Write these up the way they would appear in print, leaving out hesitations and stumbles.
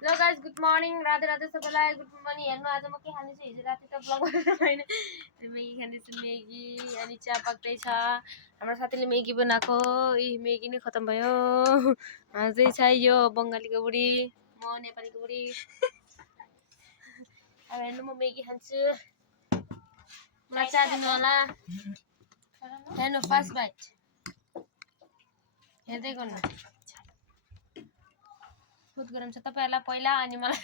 Hello guys, good morning. Radhe Radhe सबैलाई। Good morning. हेर्नु आज म के खाँदैछु, हिजो राति त ब्लग गरेर होइन, मेगी खाँदैछु। मेगी अनि चिया पाक्दैछ। हाम्रो साथीले मेगी बनाएको, मेगी नै खतम भयो। अझै छ यो बङ्गालीको बुढी, म नेपालीको बुढी। अब हेर्नु म मेगी खान्छु, मलाई चिया दिनु होला। हेर्नु फर्स्ट बाइट हेर्दै गर्नु। बहुत गरम छ तपाईहरुलाई पहिला अनि मलाई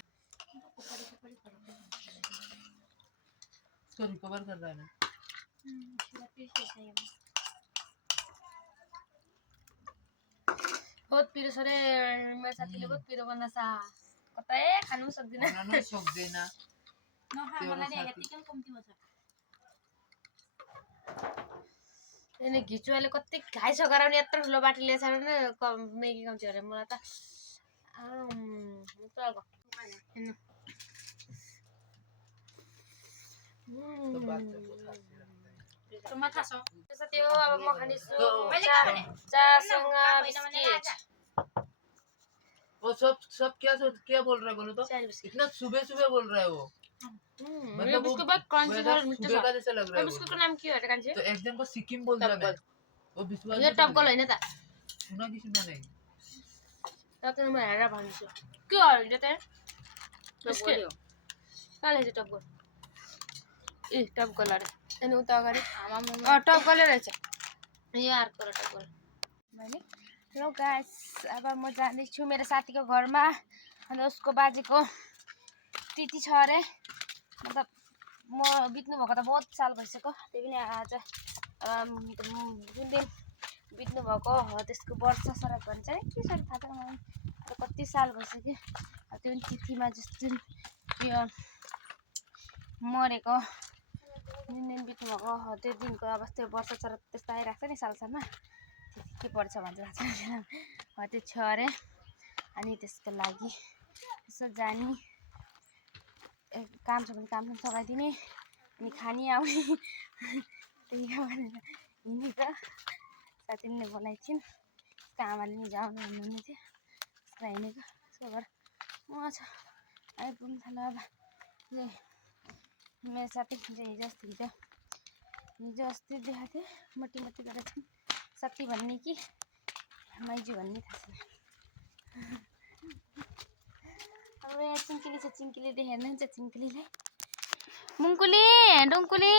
इसको रिकवर कर रहा है ना। बहुत पिरो छ रे, मेरो साथीले बहुत पिरो बनाछ। कतै खानु सक्दिन। बनाउन सक्दैन। मलाई नि यतिकै कम्ती छ। अनि घिचुवाले कति खाइस गराउने यत्रो ठुलो बाटी ल्याछ भने मेगी कम्ती अरे मलाई त साथी हो। अब म खानेछु चासँग बिस्किट। वो सब क्या बोल रहा है बोलो तो। इतना सुबह सुबह बोल रहा है वो। मतलब उसको बहुत क्रंची और मिठो सुबह का जैसा लग रहा है। बिस्कुट का नाम के हो रे कान्छे? तो एकदम को सिक्किम बोल रहा है। वो विश्वास यो टपकल हैन त? सुना कि सुना नहीं। टपकल म हेरेर भन्छु। के हो यो त? बिस्किट हो। काले चाहिँ टपकल। ए टपकल अरे। अनि उता अगाडि टपकल रहेछ। यो अर्को टपकल। मैले हेलो गाइस, अब म जाँदैछु मेरो साथीको घरमा। अनि उसको बाजेको तिथि छ अरे। मतलब म बित्नु भएको त बहुत साल भइसक्यो। त्यही पनि आज जुन दिन बित्नु भएको हो त्यसको वर्ष सरक भन्छ है के सर थाहा छैन मलाई। कति साल भइसक्यो। त्यो पनि तिथिमा जस्तो जुन यो मरेको जुन दिन बित्नु भएको हो त्यो दिनको अब त्यो वर्ष सरक त्यस्तो आइरहेको छ नि सालसालमा। के पर्छ भन्छ थाहा छैन। त्यो छ अरे। अनि त्यसको लागि यसो जाने काम छ भने काम सघाइदिने अनि खानी आउने त्यही भनेर हिँडेको। साथीले बोलाएको थिइन्, उसको आमाले नि जाउँ भन्नुहुने थियो। उसलाई हिँडेको यसो घर म छ आइपुग्नु थाल्यो। अब मेरो साथी हिजो अस्ति देखाएको थिएँ मोटी मोटी गरेर छन्। साथी भन्ने कि माइजू भन्ने थाहा छैन। अब यहाँ चिङ्किली छ, चिङ्किलीले हेर्नुहुन्छ चिङ्किलीले। मुङ्कुली डुङ्कुली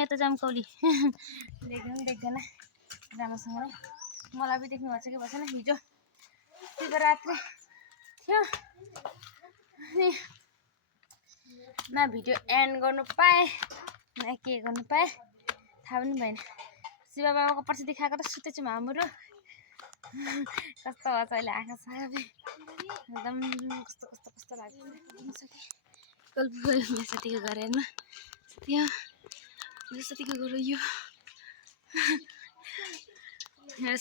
यता जामकौली देख्नु पनि देख्दैन राम्रोसँगले। मलाई पनि देख्नु भएको छ कि भएन। हिजो शिवरात्रि थियो अनि न भिडियो एन्ड गर्नु पाएँ न के गर्नु पाएँ थाहा पनि भएन। शिव बाबाको पर्सि देखाएको त सुतेछु हाम्रो। कस्तो भयो अहिले आँखा सबै एकदम कस्तो लाग्छ। मेरो साथीको घर हेर्नु त्यो मेरो साथीको घर यो मेरो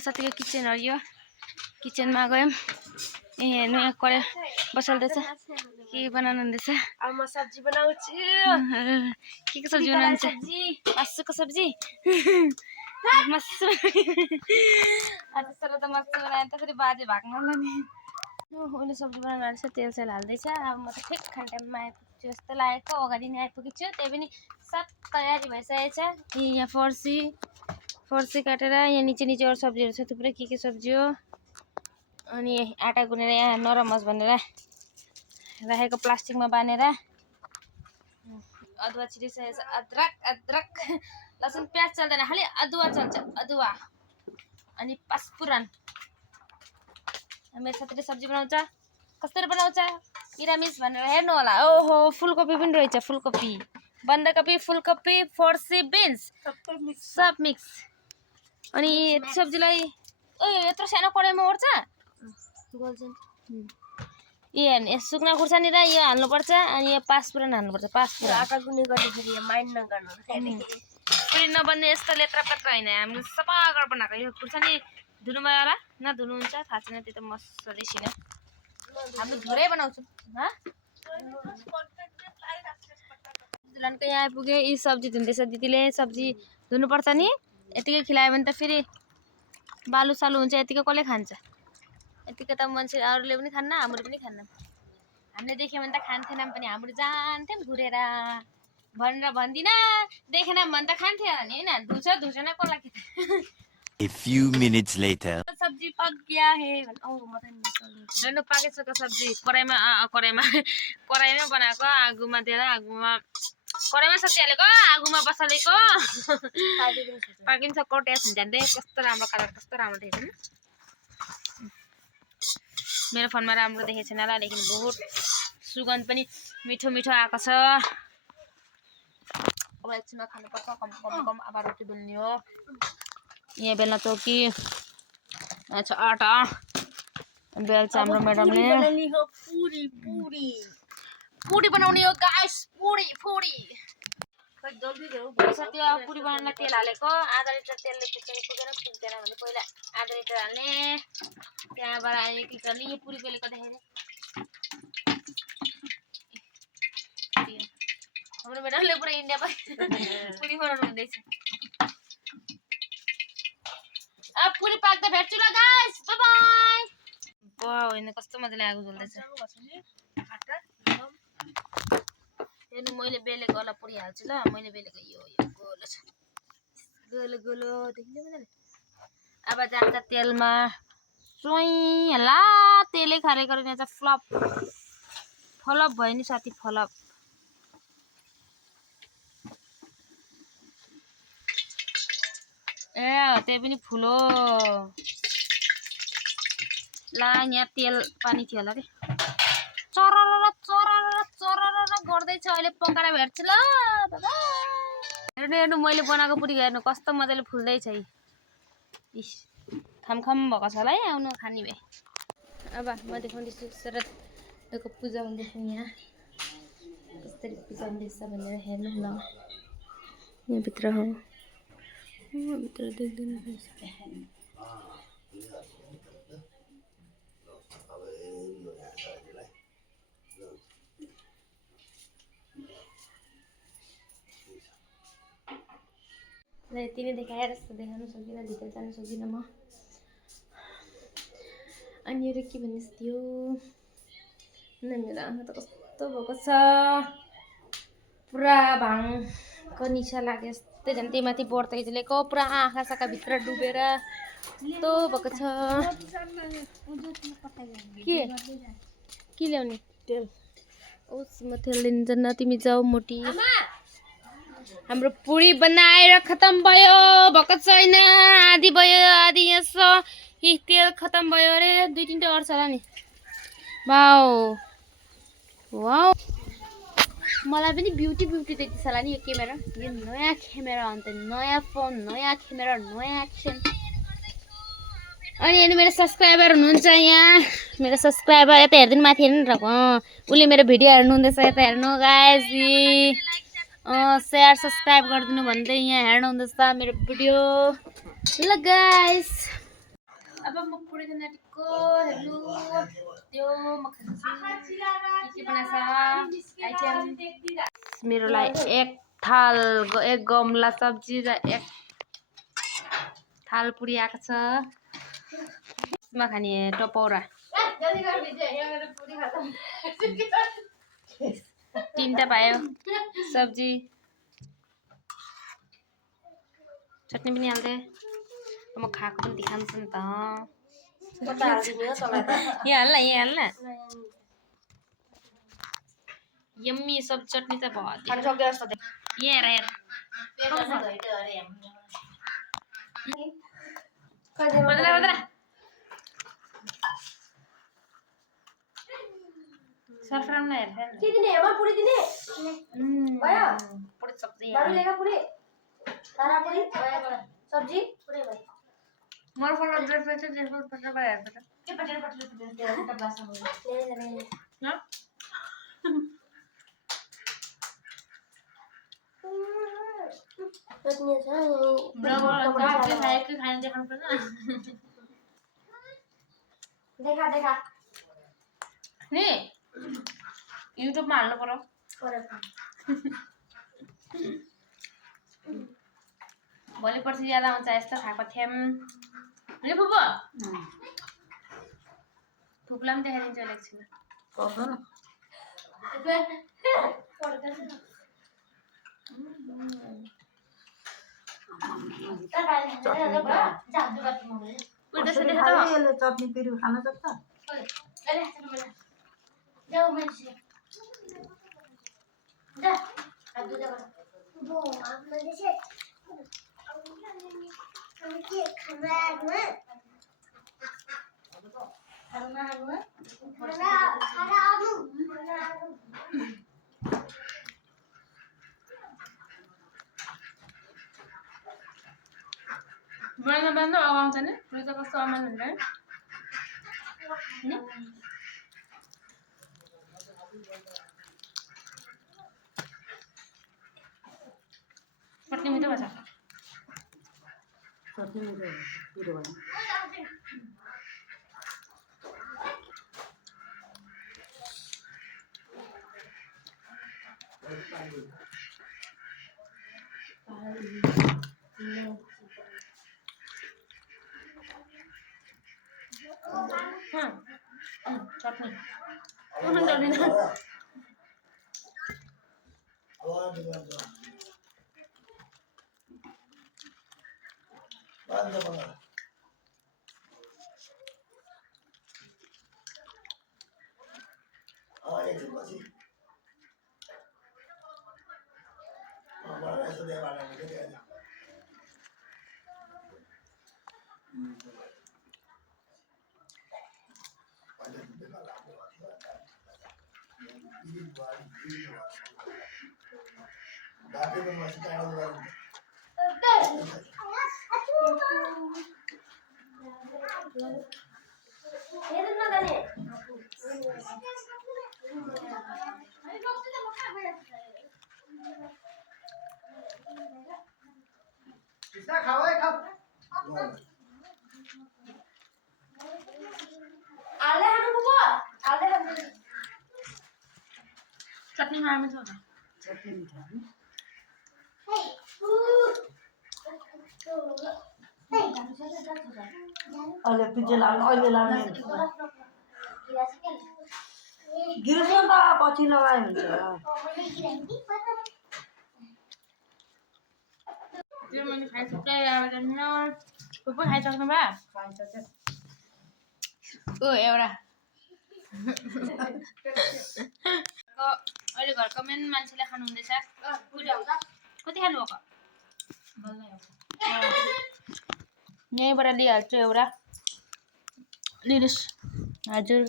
साथीको किचन हो यो। किचनमा गयौँ। हेर्नु यहाँ करे बसल्दैछ के बनाउनु हुँदैछ। अब म सब्जी बनाउँछु। के सब्जी बनाउँछ? मासुको सब्जी। मासु आज सर त मासु बनाएर त फेरि बाजे भाग्नला नि। उसले सब्जी बनाउनु रहेछ, तेल सेल हाल्दैछ। अब म त ठिक खाने टाइममा आइपुग्छु जस्तो लागेको। अगाडि नै आइपुगेको छु। त्यही पनि सब तयारी भइसकेको छ। यहाँ फर्सी काटेर यहाँ निचे अरू सब्जीहरू छ थुप्रै के सब्जी हो। अनि आटा गुनेर यहाँ नरम होस् भनेर राखेको प्लास्टिकमा बाँधेर। अदुवा छिरिसकेको छ। अदरक लसुन प्याज चल्दैन, खालि अदुवा चल्छ। अदुवा अनि पाँचफोरन। मेरो साथीले सब्जी बनाउँछ। कसरी बनाउँछ निरामिस भनेर हेर्नु होला। ओहो फुलकोपी पनि रहेछ। फुलकोपी, बन्दाकोपी, फुलकोपी, फर्सी, बिन्स सब मिक्स। अनि सब्जीलाई यत्रो सानो कराईमा ओर्छ हेर्ने सुक्ना खुर्सानी र यो हाल्नुपर्छ। अनि यो पाँचफोरन हाल्नुपर्छ। पाँचफोरन आटा गुन्ने गर्दाखेरि माइन्ड नगर्नु पुरी नबन्ने यस्तो लेत्रा पेत्रा होइन। हामीले सफा गरेर बनाएको। यो खुर्सानी धुनु भयो होला नधुनु हुन्छ थाहा छैन। त्यो त म सोधेछिन। हामी धेरै बनाउँछौँ। यहाँ आइपुगे। यी सब्जी धुँदैछ दिदीले। सब्जी धुनुपर्छ नि। यतिकै खिलायो भने त फेरि बालु सालु हुन्छ। यतिकै कसले खान्छ? यतिकै त मान्छे अरूले पनि खान्न हाम्रो पनि खान्न हामीले देख्यो भने त खान्थेनौँ पनि हाम्रो जान्थ्यौँ घुरेर भनेर भन्दिन देखेन भने त खान्थ्यो नि हैन धुसेन कसलाई के A few minutes later. सब्जी पक गया है हेर्नु पाकिसक्यो सब्जी कराईमा कराईमा बनाएको आगोमा दिएर आगोमा कराईमा सब्जी हालेको आगोमा बसालेको पाकिन्छ कोट्यास हुन्छ दे कस्तो राम्रो कलर कस्तो राम्रो देखेको मेरो फोनमा राम्रो देखेको छैन होला लेकिन बहुत सुगन्ध पनि मिठो मिठो आएको छ अब एकछिनमा खानुपर्छ कम अब रोटी बेल्ने हो यहाँ बेल्न चौकी अच्छा आटा बेल्छ हाम्रो म्याडमले पुरी बनाउने हो गाइस पुरी त्यो पुरी बनाउन तेल हालेको आधा लिटर तेलले पुग्दैन भने पहिला आधा लिटर हाल्ने त्यहाँबाट 1 लिटरले यो पुरी बेलेको देखेर हाम्रो म्याडमले पुरा इन्डियामा पुरी बनाउनु हुँदैछ अब पुरी पाक्दा भेट्छु ल गाइस बाइ बाइ वाउ हैन कस्तो मजाले आगो जल्दैछ हेर्नु मैले बेलेको होला पुरी हाल्छु ल मैले बेलेको यो गोलो छ गोलो देखिन्छ मजाले अब जान्छ तेलमा सोई हला तेलै खाले गरेर यहाँ चाहिँ फ्लप भयो नि साथी फ्लप ए त्यही पनि फुलो ला यहाँ तेल पानी थियो होला रे चरर गर्दैछ अहिले पकाएर भेट्छु ल बाबा हेर्नु मैले बनाएको पुरी हेर्नु कस्तो मजाले फुल्दैछ है इस खमखम भएको छ होला है आउनु खानी भए अब म देखाउँदैछु शरदको पूजा हुँदैछ यहाँ कसरी पूजा हुँदैछ भनेर हेर्नु ल यहाँ भित्र हो भित्र देख्दैन यति नै देखाएर जस्तो देखाउनु सकिनँ भित्र जानु सकिनँ म अनि अरू के भन्नुहोस् त्यो मेरो आँखा त कस्तो भएको छ पुरा भाङको निसा लाग्यो जस्तै झन् त्यही माथि बढ्दै झलेको पुरा आँखा साखा भित्र डुबेर कस्तो भएको छ के ल्याउने तेल ओस् म तेल लिनु जान्न तिमी जाऊ मोटी हाम्रो पुरी बनाएर खतम भयो भएको छैन आधी भयो आधी यहाँ तेल खतम भयो अरे 2-3 टा अड्छ होला नि वाउ मलाई पनि ब्युटी देख्दैछ होला नि यो क्यामेरा यो नयाँ क्यामेरा अन्त नयाँ फोन नयाँ क्यामेरा नयाँ एक्सन अनि मेरो सब्सक्राइबर हुनुहुन्छ यहाँ मेरो सब्सक्राइबर यता हेर्दिनु माथि हेर्नु र उसले मेरो भिडियो हेर्नु हुँदैछ यता हेर्नु गाइस शेयर सब्सक्राइब गरिदिनु भन्दै यहाँ हेर्नु हुँदैछ मेरो भिडियो ल गाइस अब म पुरी खानाको हेर्नु त्यो म खान्छु के बनाछ आइटम मेरो लागि एक गमला सब्जी र एक थाल पुरी आएको छ यसमा खाने टपौरा 3टा पायो सब्जी चटनी पनि हाल्दै म खाएको पनि देखाउँछु नि त यहाँ हाल्न यम्मी सब चटनी त भयो यहाँ हेर सरफ्राम न हेर के दिने हेमा पुरी दिने भयो पुरी सब्जी बाबु लेगा पुरी तारा पुरी सब्जी पुरी भयो मोर फोन ड्रेस पे ड्रेस पर हेर के पटेर एउटा बासा हो न चटनी छ ब्राउन खाएको खान देखाउनु पर्छ देखा नि युट्युबमा हाल्नु पर्यो भोलि पर्सि याद आउँछ यस्तो खाएको थियौँ नि फुपू फुप्ला पनि देखाइदिन्छु एकछिन पर्छ न उल्टा सुल्टा खायो यसले चटनी पिरो खान सक्छ बनाउँदा आउँछ नि यो त कस्तो अमान हुन्छ नि चटनी मिठो भएछ चटनी मिठो पिरो भयो चटनी चटनी खाना मिठो हुन्छ चटनी मिठो अहिले पछि लानु अहिले लानु गिर्छ त पछि लगायो हुन्छ त्यो मैले खाइसक्दै अब थुप्रो खाइसक्नु भयो ओ एउटा अहिले घरको मेन मान्छेले खानु हुँदैछ कति खानुभएको यहीँबाट लिइहाल्छु एउटा लिनुहोस् हजुर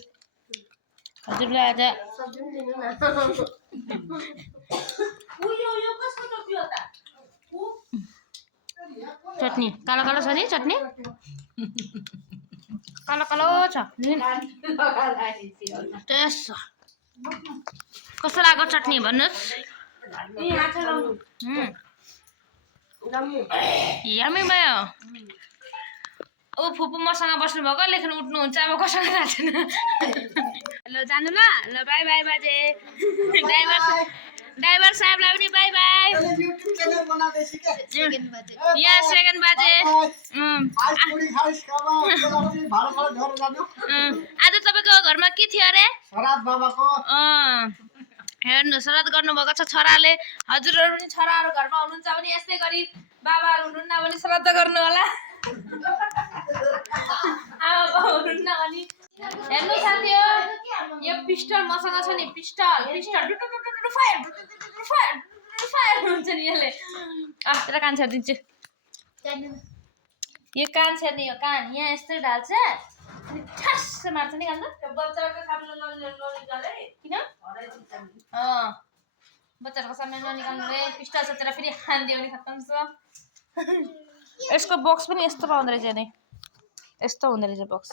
हजुरलाई आज चटनी कालो कालो छ नि चटनी कालो कालो छ टेस्ट कस्तो लाग्यो चटनी भन्नुहोस् यम्मी भयो ओ फुपू मसँग बस्नुभएको लेख्नु उठ्नुहुन्छ अब कसँग थाहा छैन ल जानु ल ल बाई बाई बाजे ड्राइभर साहबलाई पनि बाई बाई यहाँ सेकेन्ड बाजे आज तपाईँको घरमा के थियो अरे हेर्नु श्राद्ध गर्नुभएको छ छोराले हजुरहरू पनि छोराहरू घरमा हुनुहुन्छ भने यस्तै गरी बाबाहरू हुनुहुन्न भने श्राद्ध गर्नु होला आमा बाउ हुनुहुन्न भने हेर्नु साथी हो यो पिस्टल मसँग छ नि पिस्टल फायर हुन्छ नि यसले तेरो कान छेरिदिन्छु यो कान छेर्ने यो कान यहाँ यस्तै ढाल्छ अनि ठ्यास मार्छ नि कान त बच्चाको सामने ननिकाले किन बच्चाहरूको सामने ननिकाल्नु रे पिस्टल सोचेर फेरि हानिदियो भने खत्तम छ यसको बक्स पनि यस्तो पाउँदो रहेछ नि यस्तो हुँदो रहेछ बक्स